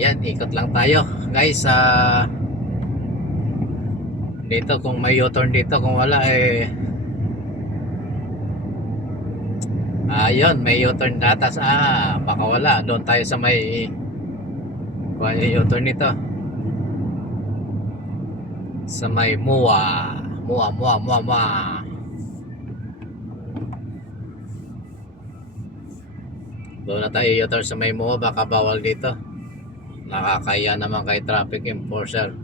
Ayan, ikot lang tayo guys. Dito kung may U-turn dito, kung wala ayun, may U-turn datas. Baka wala. Doon tayo sa may kuha yung U-turn nito. Sa may Mua. Mua. Doon na tayo U-turn sa may Mua. Baka bawal dito. Nakakaya naman kay traffic enforcer.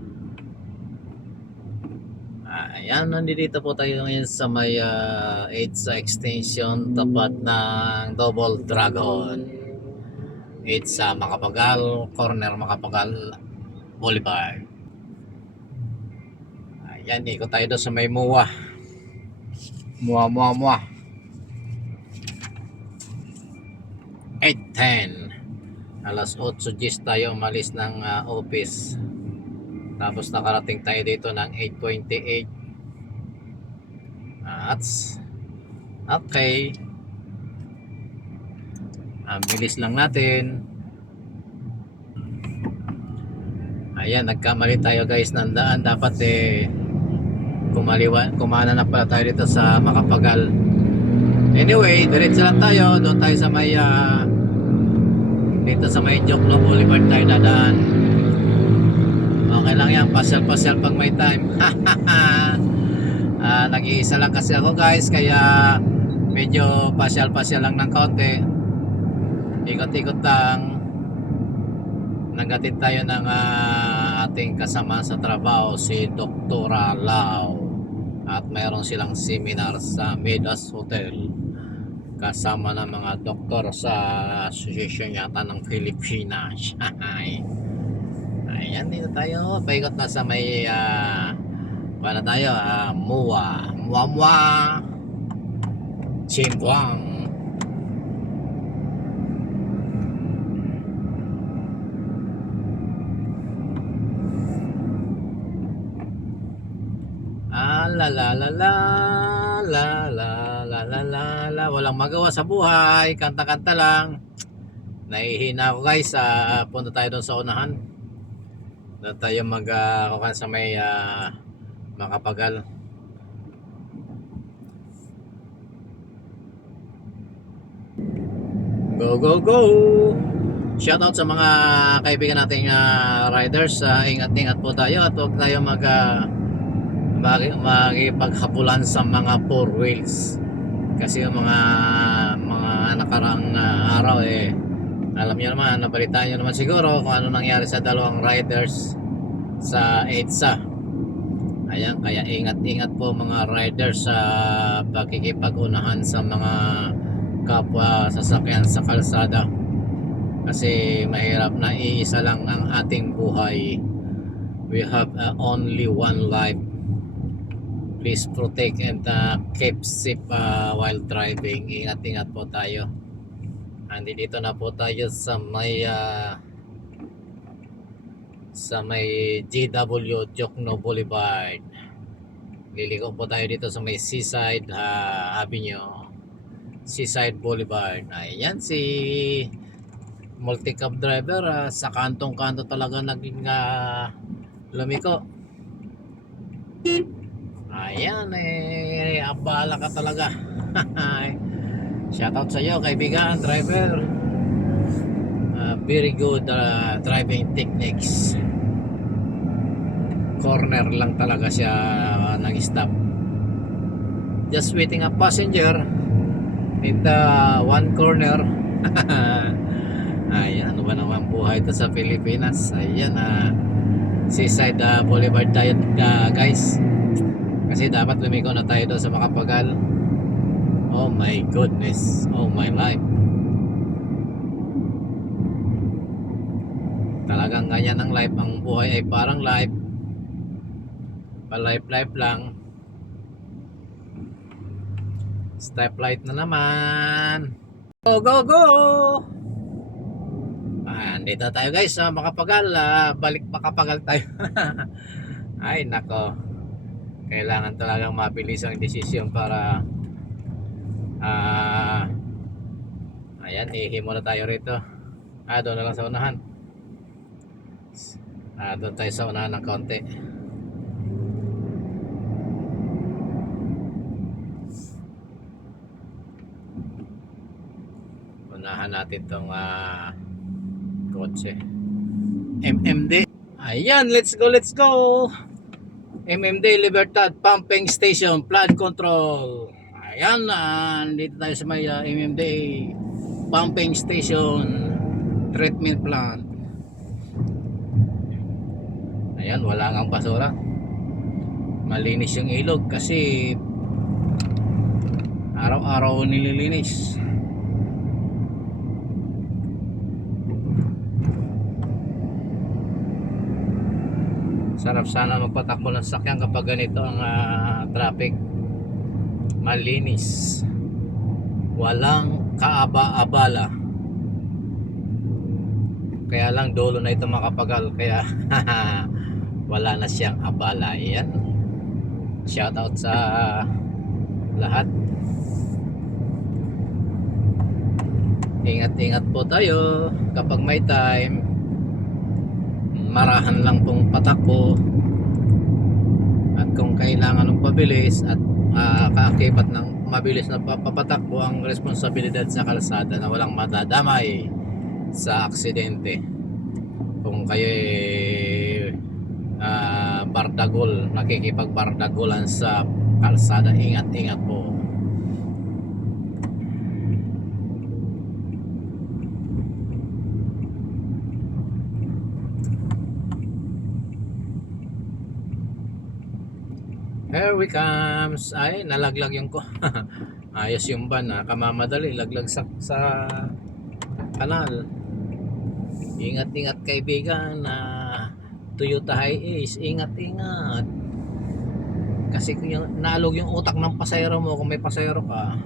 Ayan, nandito po tayo ngayon sa may 8 sa extension tapat ng Double Dragon. 8 sa Makapagal, corner Makapagal Boulevard. Ayan, ikot tayo doon sa may Mua. Mua. 8:10. Alas 8:10 tayo umalis ng office. Tapos nakarating tayo dito ng 8:28. At okay. Bilis lang natin. Ayan, nagkamali tayo guys ng daan. Dapat kumana na pala tayo dito sa Makapagal. Anyway, diretso lang tayo. Doon tayo sa may dito sa may Jokno Boulevard tayo dadaan. Okay lang yan, pasyal pag may time. Nag-iisa lang kasi ako guys, kaya medyo pasyal lang ng kaunti. Ikot-ikot lang. Naghatid tayo ng ating kasama sa trabaho, si Dr. Lau, at mayroon silang seminar sa Midas Hotel kasama ng mga doktor sa association yata ng Pilipinas. Ayan, dito tayo, paikot na sa may paano tayo, Mua Chimbuang. Walang magawa sa buhay, kanta-kanta lang. Nahihina ako guys. Punta tayo doon sa unahan. Doon tayo sa may Makapagal. Go. Shoutout sa mga kaibigan nating riders. Ingat po tayo at huwag tayo magipaghapulan sa mga four wheels. Kasi yung mga nakaraang araw alam niyo naman, nabalitaan niyo naman siguro kung ano nangyari sa dalawang riders sa EDSA. Ayan, kaya ingat po mga riders sa pakikipag-unahan sa mga kapwa sasakyan sa kalsada. Kasi mahirap na iisa lang ang ating buhay. We have only one life. Please protect and keep safe while driving. Ingat po tayo. Dito na po tayo sa may GW Jokno Boulevard. Liliko po tayo dito sa may Seaside Avenue, Seaside Boulevard. Ayan si multi-cab driver, sa kantong-kanto talaga naging lumiko. Ayan, abala ka talaga. Shoutout sa iyo kaibigan driver. Very good driving techniques. Corner lang talaga siya nag-stop. Just waiting a passenger in the one corner. Ayan, ano ba naman buhay ito sa Pilipinas. Ayan, Seaside Boulevard tayo guys. Kasi dapat lumiko na tayo doon sa Makapagal. Oh my goodness. Oh my life. Talagang ganyan ang life. Ang buhay ay parang life. Pa-life lang. Stoplight na naman. Go! Dito tayo guys sa Makapagal. Balik Makapagal tayo. Ay nako. Kailangan talagang mabilis ang desisyon para ayan, ihi muna tayo rito. Doon na lang sa unahan. Doon tayo sa unahan ng konti. Unahan natin tong kotse. MMD. Ayan, let's go, let's go. MMD Libertad Pumping Station, Flood Control. Ayan, dito tayo sa may MMD Pumping Station Treatment Plant. Ayan, wala ngang basura. Malinis yung ilog kasi araw-araw nililinis. Sarap sana magpatakbo ng sakyan kapag ganito ang traffic. Malinis, walang kaaba-abala. Kaya lang dolo na ito makapagal, kaya wala na siyang abala. Yan, shout out sa lahat. Ingat-ingat po tayo kapag may time. Marahan lang pong patakbo, at kung kailangan ng pabilis at kaakibat ng mabilis na papatakbo, ang responsibilidad sa kalsada na walang madadamay sa aksidente. Kung kayo bardagol, nakikipagbardagulan sa kalsada, ingat-ingat po. Here we comes. Ay, nalaglag yung ko. Ayos yung van, kamamadali laglag sa kanal. Ingat-ingat kaibigan, Toyota Hiace, ingat-ingat. Kasi kung yung nalog yung utak ng pasahero mo, kung may pasahero ka.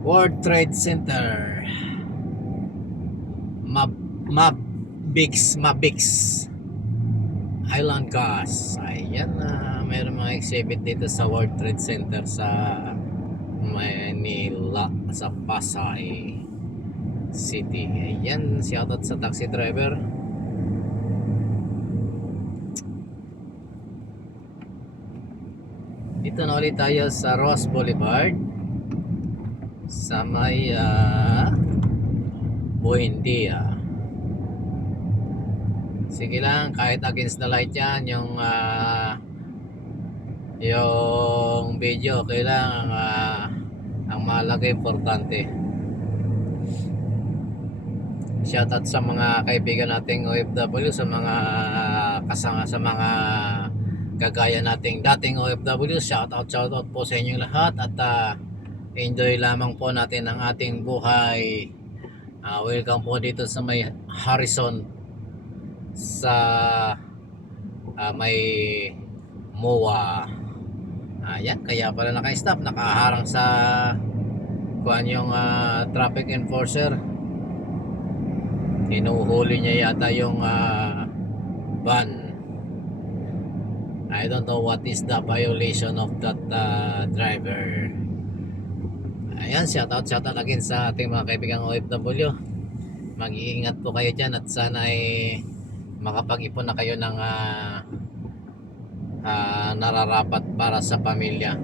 World Trade Center. Mabix Island Gas. Ayan, mayroon mga exhibit dito sa World Trade Center sa Manila, sa Pasay City. Ayan, shoutout sa taxi driver. Dito na ulit tayo sa Ross Boulevard sa may Buendia. Sige lang, kahit against the light yan, yung video, kailangan ang mahalaga, importante. Shoutout sa mga kaibigan nating OFW, sa mga kasama, sa mga kagaya nating dating OFW. Shoutout po sa inyong lahat, at enjoy lamang po natin ang ating buhay. Welcome po dito sa may Harrison, sa may MOA. Ayan, kaya pala naka-stop, nakaharang sa kuan yung traffic enforcer. Hinuhuli niya yata yung van. I don't know what is the violation of that driver. Ayan, shoutout again sa ating mga kaibigang OFW. Mag-iingat po kayo dyan, at sana ay makapag-ipon na kayo ng nararapat para sa pamilya,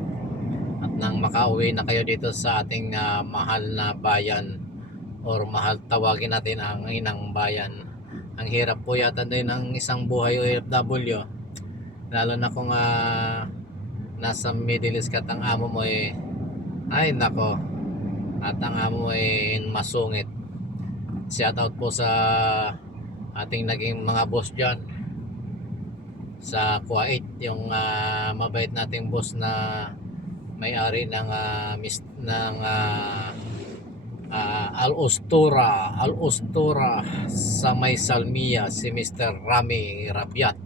at nang makauwi na kayo dito sa ating mahal na bayan, or mahal, tawagin natin ang inang bayan. Ang hirap po yata din ng isang buhay OFW, lalo na kung nasa Middle East ka, ang amo mo ay nako, at ang amo mo masungit. Shoutout po sa ating naging mga boss dyan sa Kuwait, yung mabait nating boss na may-ari ng Al-Ustura sa may Salmiya, si Mr. Rami Rabiat,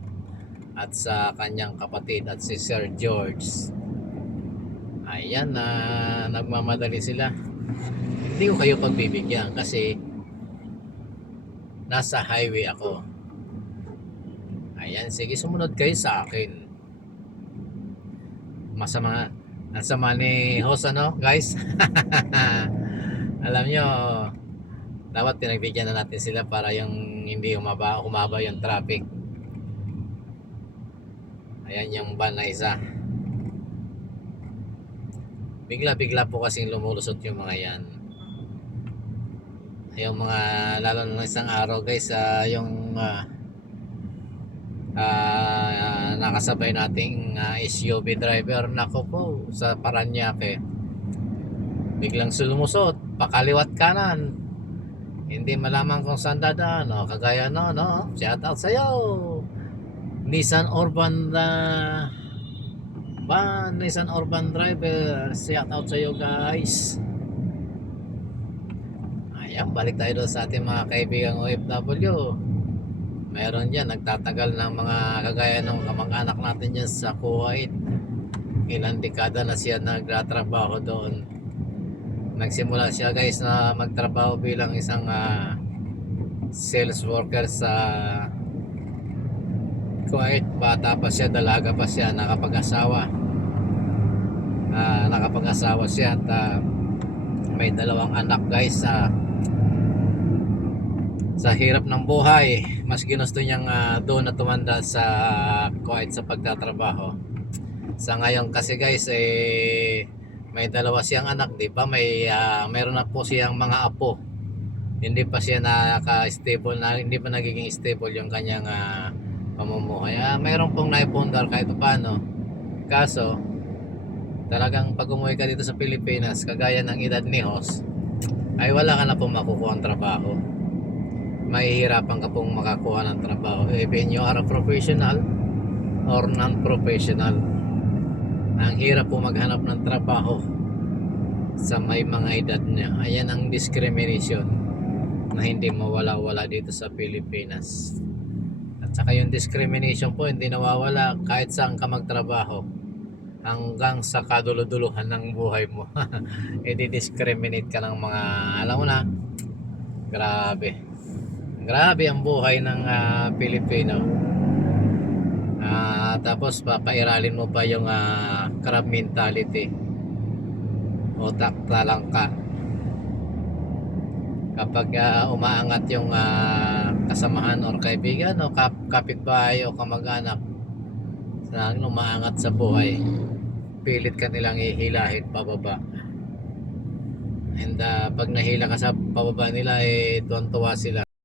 at sa kanyang kapatid at si Sir George. Ayan, nagmamadali sila. Hindi ko kayo pagbibigyan kasi nasa highway ako. Ayan, sige, sumunod kayo sa akin. Nasama ni host, guys. Alam nyo, dapat pinagbigyan na natin sila para yung hindi humaba yung traffic. Ayan yung van na isa. Bigla-bigla po kasing lumulusot yung mga yan. Yung mga lalo na isang araw guys, yung nakasabay nating SUV driver, nako po, sa Paranaque, biglang lumusot pakaliwat kanan, hindi malaman kung saan dadaan. Kagaya no, shout out sa'yo Nissan Urban Nissan Urban driver, shout out sa'yo guys. Ayan, balik tayo doon sa ating mga kaibigang OFW. Meron dyan nagtatagal ng mga kagaya ng kamag-anak natin dyan sa Kuwait. Ilang dekada na siya nagtatrabaho doon. Nagsimula siya guys na magtrabaho bilang isang sales worker sa Kuwait. Bata pa siya, dalaga pa siya, nakapag-asawa siya at may 2 anak guys. Sa hirap ng buhay, mas ginusto niyang doon na tumanda sa Kuwait sa pagtatrabaho. Sa ngayon kasi guys, may 2 siyang anak, di ba? Meron na po siyang mga apo. Hindi pa siya naka-stable, hindi pa nagiging stable yung kanyang pamumuhay. Mayroon pong naipundar kahit paano. Kaso, talagang pag umuwi ka dito sa Pilipinas, kagaya ng edad ni Hos, ay wala ka na pong makukuha ang trabaho. Mahihirapan ka pong makakuha ng trabaho. Even you are a professional or non-professional, ang hirap po maghanap ng trabaho sa may mga edad niya. Ayan ang discrimination na hindi mawala-wala dito sa Pilipinas. At saka yung discrimination po hindi nawawala kahit saan ka magtrabaho, hanggang sa kaduluduluhan ng buhay mo. I-discriminate ka ng mga, alam mo na, grabe ang buhay ng Pilipino. Tapos papairalin mo pa yung crab mentality, utak talang ka. Kapag umaangat yung kasamahan or kaibigan o kapitbahay o kamag-anak na umaangat sa buhay, pilit ka nilang ihilahin pababa. And pag nahila ka sa pababa nila, tuwan-tuwa sila.